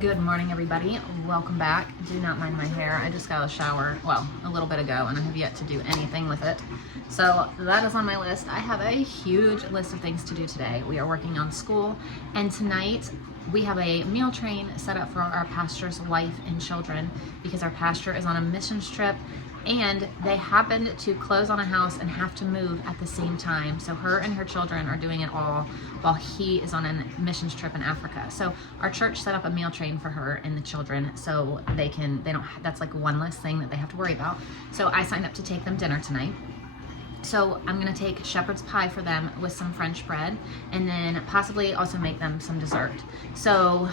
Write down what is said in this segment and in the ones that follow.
Good morning, everybody. Welcome back. Do not mind my hair. I just got a shower, well, a little bit ago, and I have yet to do anything with it. So that is on my list. I have a huge list of things to do today. We are working on school, and tonight we have a meal train set up for our pastor's wife and children because our pastor is on a missions trip and they happened to close on a house and have to move at the same time. So her and her children are doing it all while he is on a missions trip in Africa. So our church set up a meal train for her and the children so that's like one less thing that they have to worry about. So I signed up to take them dinner tonight. So I'm gonna take shepherd's pie for them with some French bread and then possibly also make them some dessert. So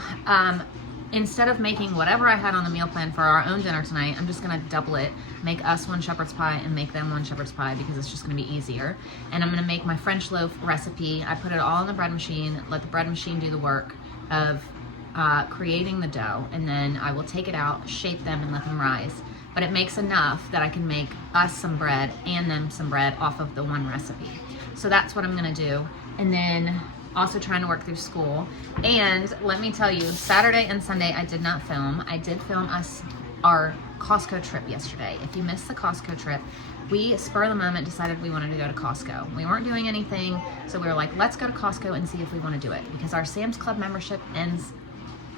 instead of making whatever I had on the meal plan for our own dinner tonight, I'm just gonna double it, make us one shepherd's pie and make them one shepherd's pie because it's just gonna be easier. And I'm gonna make my French loaf recipe. I put it all in the bread machine, let the bread machine do the work of creating the dough, and then I will take it out, shape them, and let them rise. But it makes enough that I can make us some bread and them some bread off of the one recipe. So that's what I'm gonna do. And then also trying to work through school. And let me tell you, Saturday and Sunday I did not film. I did film our Costco trip yesterday. If you missed the Costco trip, we spur of the moment decided we wanted to go to Costco. We weren't doing anything, so we were like, let's go to Costco and see if we want to do it, because our Sam's Club membership ends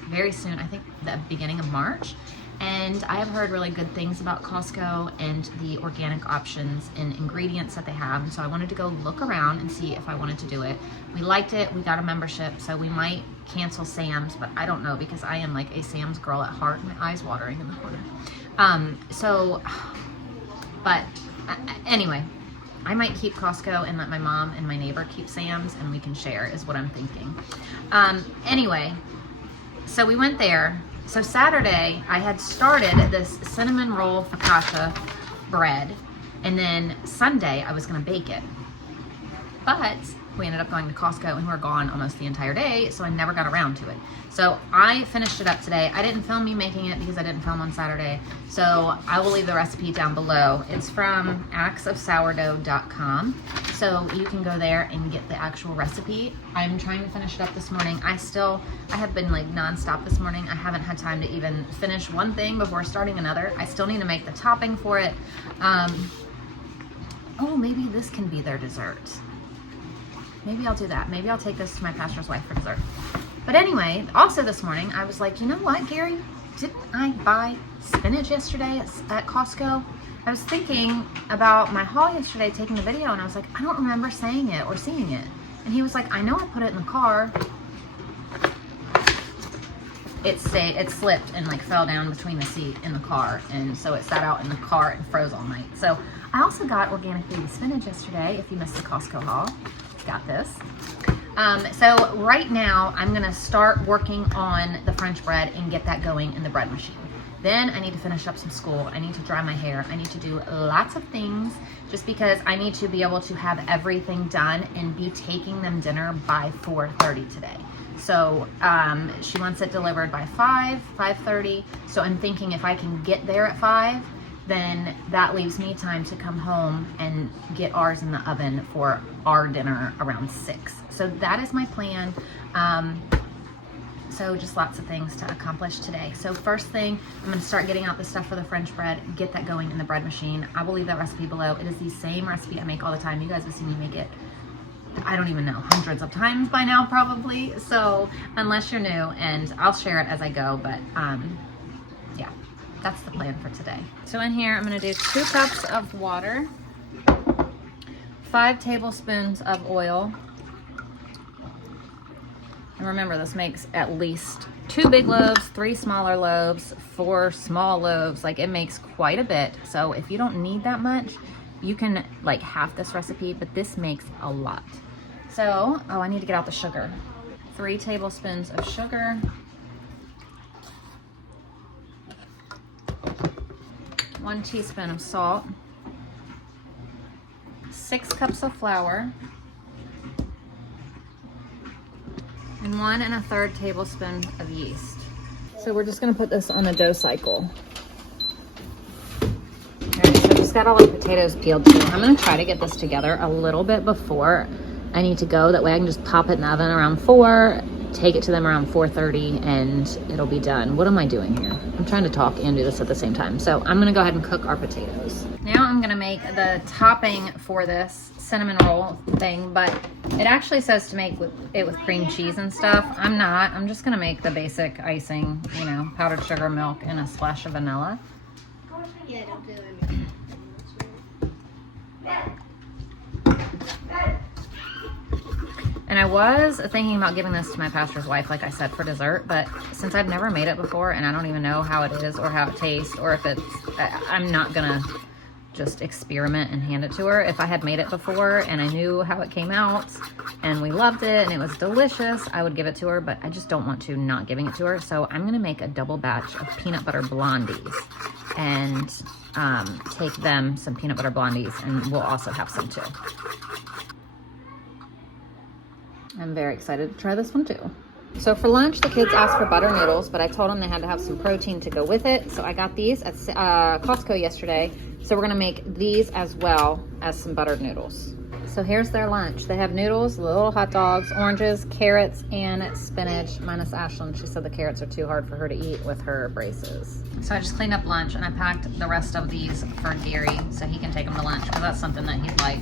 very soon, I think the beginning of March. And I have heard really good things about Costco and the organic options and ingredients that they have. And so I wanted to go look around and see if I wanted to do it. We liked it, we got a membership, so we might cancel Sam's, but I don't know because I am like a Sam's girl at heart, my eyes watering in the corner. Anyway, I might keep Costco and let my mom and my neighbor keep Sam's and we can share is what I'm thinking. Anyway, so we went there. So Saturday, I had started this cinnamon roll focaccia bread, and then Sunday, I was gonna bake it. But we ended up going to Costco and we were gone almost the entire day, so I never got around to it. So I finished it up today. I didn't film me making it because I didn't film on Saturday, so I will leave the recipe down below. It's from actsofsourdough.com, so you can go there and get the actual recipe. I'm trying to finish it up this morning. I have been like nonstop this morning. I haven't had time to even finish one thing before starting another. I still need to make the topping for it. Oh, maybe this can be their dessert. Maybe I'll do that. Maybe I'll take this to my pastor's wife for dessert. But anyway, also this morning, I was like, you know what, Gary? Didn't I buy spinach yesterday at Costco? I was thinking about my haul yesterday, taking the video, and I was like, I don't remember saying it or seeing it. And he was like, I know I put it in the car. It slipped and like fell down between the seat in the car, and so it sat out in the car and froze all night. So I also got organic baby spinach yesterday, if you missed the Costco haul. Got this. So right now I'm gonna start working on the French bread and get that going in the bread machine. Then I need to finish up some school. I need to dry my hair. I need to do lots of things just because I need to be able to have everything done and be taking them dinner by 4:30 today. So she wants it delivered by 5:30. So I'm thinking if I can get there at 5, then that leaves me time to come home and get ours in the oven for our dinner around 6. So that is my plan. So just lots of things to accomplish today. So first thing, I'm gonna start getting out the stuff for the French bread, get that going in the bread machine. I will leave that recipe below. It is the same recipe I make all the time. You guys have seen me make it, I don't even know, hundreds of times by now probably. So unless you're new, and I'll share it as I go, but yeah. That's the plan for today. So in here, I'm gonna do 2 cups of water, 5 tablespoons of oil. And remember, this makes at least 2 big loaves, 3 smaller loaves, 4 small loaves. Like, it makes quite a bit. So if you don't need that much, you can like half this recipe, but this makes a lot. So, oh, I need to get out the sugar. 3 tablespoons of sugar. 1 teaspoon of salt, 6 cups of flour, and 1 1/3 tablespoon of yeast. So we're just gonna put this on a dough cycle. All right, so I just got all the potatoes peeled too. I'm gonna try to get this together a little bit before I need to go. That way I can just pop it in the oven around 4 take it to them around 4:30 and it'll be done. What am I doing here? I'm trying to talk and do this at the same time. So I'm gonna go ahead and cook our potatoes. Now I'm gonna make the topping for this cinnamon roll thing, but it actually says to make it with cream cheese and stuff. I'm not. I'm just gonna make the basic icing, you know, powdered sugar, milk, and a splash of vanilla. Yeah, don't do it. And I was thinking about giving this to my pastor's wife, like I said, for dessert, but since I've never made it before and I don't even know how it is or how it tastes or if it's, I'm not gonna just experiment and hand it to her. If I had made it before and I knew how it came out and we loved it and it was delicious, I would give it to her, but I just don't want to not giving it to her. So I'm gonna make a double batch of peanut butter blondies and take them some peanut butter blondies, and we'll also have some too. I'm very excited to try this one too. So for lunch, the kids asked for butter noodles, but I told them they had to have some protein to go with it. So I got these at Costco yesterday. So we're gonna make these as well as some buttered noodles. So here's their lunch. They have noodles, little hot dogs, oranges, carrots, and spinach, minus Ashlyn. She said the carrots are too hard for her to eat with her braces. So I just cleaned up lunch and I packed the rest of these for Gary so he can take them to lunch because that's something that he'd like.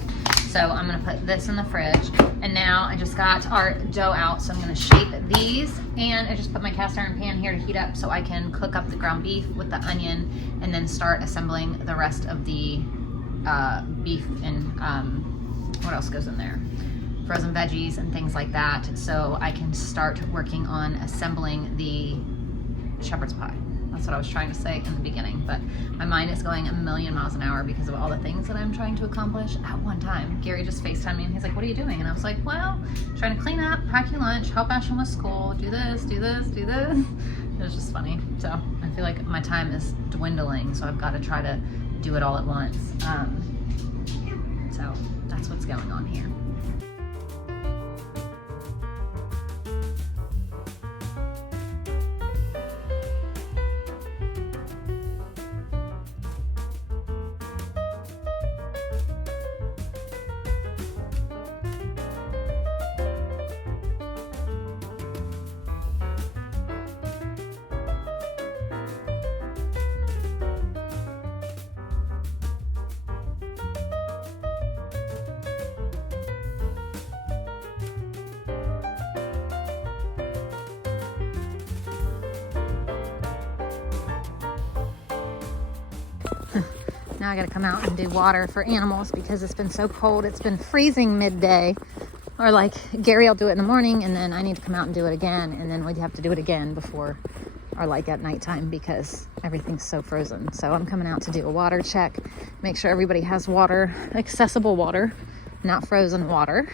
So I'm gonna put this in the fridge. And now I just got our dough out, so I'm gonna shape these, and I just put my cast iron pan here to heat up so I can cook up the ground beef with the onion and then start assembling the rest of the beef and what else goes in there? Frozen veggies and things like that, so I can start working on assembling the shepherd's pie. That's what I was trying to say in the beginning, but my mind is going a million miles an hour because of all the things that I'm trying to accomplish at one time. Gary just FaceTimed me and he's like, what are you doing? And I was like, well, trying to clean up, pack your lunch, help Ashlyn with school, do this, do this, do this. It was just funny. So I feel like my time is dwindling, so I've got to try to do it all at once. So that's what's going on here. Now I gotta come out and do water for animals because it's been so cold. It's been freezing midday, or like Gary will do it in the morning and then I need to come out and do it again, and then we'd have to do it again before or like at nighttime because everything's so frozen. So I'm coming out to do a water check, make sure everybody has water, accessible water, not frozen water.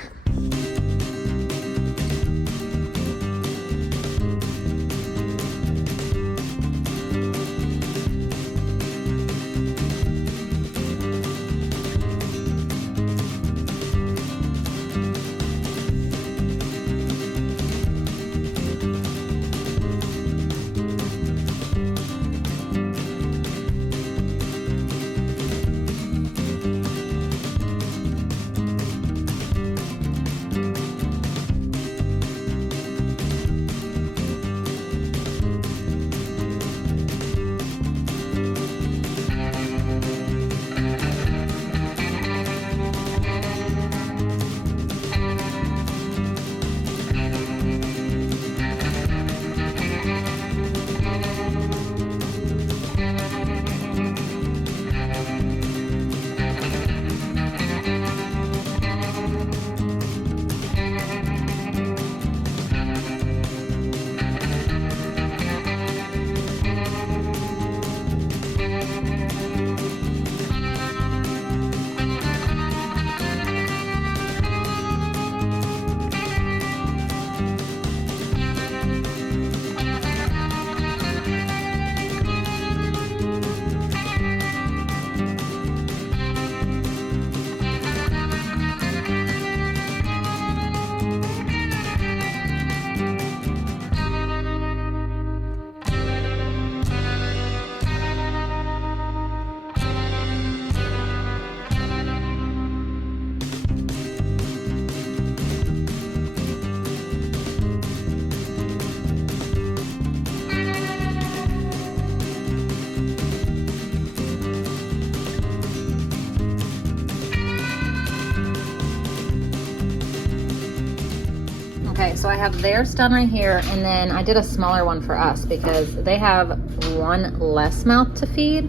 Okay, so I have theirs done right here, and then I did a smaller one for us because they have one less mouth to feed,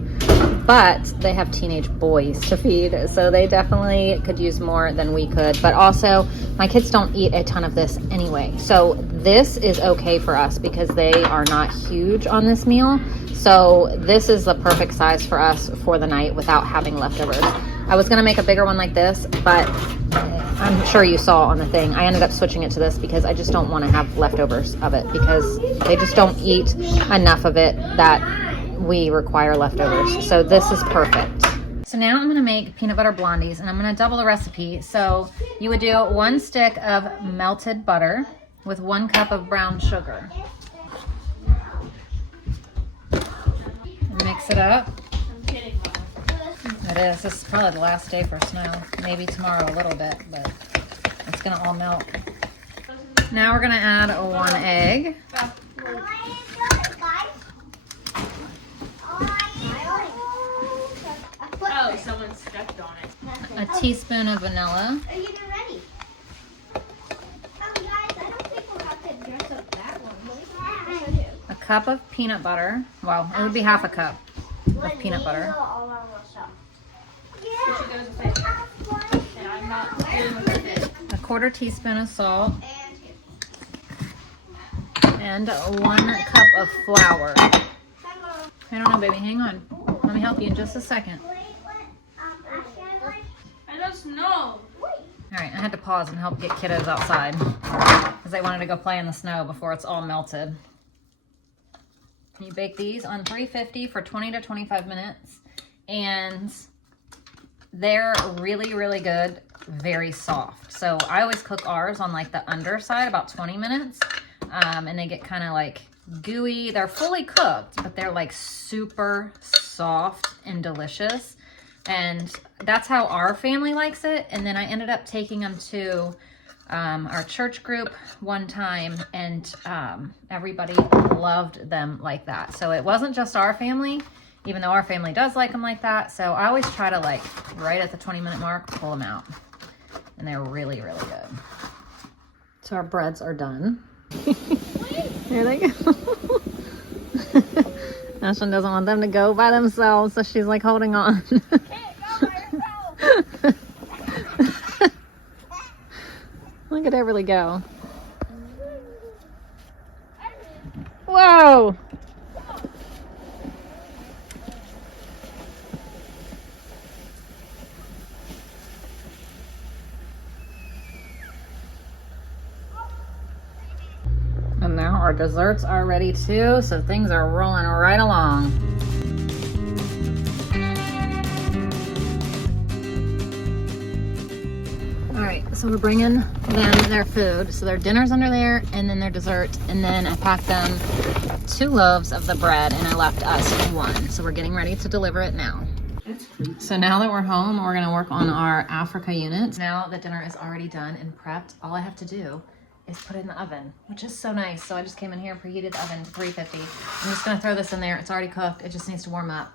but they have teenage boys to feed, so they definitely could use more than we could. But also, my kids don't eat a ton of this anyway, so this is okay for us because they are not huge on this meal. So this is the perfect size for us for the night without having leftovers. I was gonna make a bigger one like this, but I'm sure you saw on the thing, I ended up switching it to this because I just don't want to have leftovers of it because they just don't eat enough of it that we require leftovers. So this is perfect. So now I'm going to make peanut butter blondies, and I'm going to double the recipe. So you would do 1 stick of melted butter with 1 cup of brown sugar. And mix it up. It is. This is probably the last day for snow. Maybe tomorrow a little bit, but it's going to all melt. Now we're going to add 1 egg. Oh, someone stepped on it. A teaspoon of vanilla. Are you ready? Guys, I don't think we'll have to dress up that one. A cup of peanut butter. Well, it would be half a cup of peanut butter. And I'm not doing with it. A 1/4 teaspoon of salt. And 1 cup of flour. I don't know, baby. Hang on. Let me help you in just a second. I don't know. All right, I had to pause and help get kiddos outside because they wanted to go play in the snow before it's all melted. You bake these on 350 for 20 to 25 minutes, and they're really, really good, very soft. So I always cook ours on like the underside, about 20 minutes, and they get kind of like gooey. They're fully cooked, but they're like super soft and delicious. And that's how our family likes it. And then I ended up taking them to our church group one time, and everybody loved them like that. So it wasn't just our family, even though our family does like them like that. So I always try to, like, right at the 20-minute mark, pull them out. And they're really, really good. So our breads are done. Here they go. Ashlyn doesn't want them to go by themselves, so she's like holding on. Look at Everly go. Whoa! And now our desserts are ready too, so things are rolling right along. All right, so we're bringing them their food. So their dinner's under there, and then their dessert, and then I packed them 2 loaves of the bread, and I left us 1. So we're getting ready to deliver it now. So now that we're home, we're gonna work on our Africa unit. Now the dinner is already done and prepped. All I have to do is put it in the oven, which is so nice. So I just came in here and preheated the oven to 350. I'm just gonna throw this in there. It's already cooked. It just needs to warm up.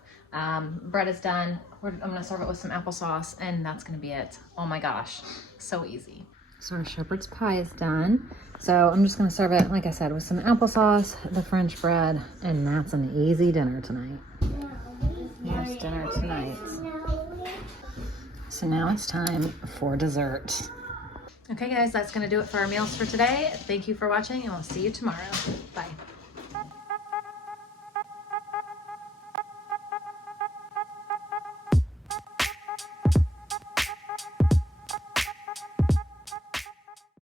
Bread is done. I'm gonna serve it with some applesauce, and that's gonna be it. Oh my gosh, so easy. So our shepherd's pie is done. So I'm just gonna serve it, like I said, with some applesauce, the French bread, and that's an easy dinner tonight. Here's dinner tonight. So now it's time for dessert. Okay guys, that's gonna do it for our meals for today. Thank you for watching, and we'll see you tomorrow. Bye.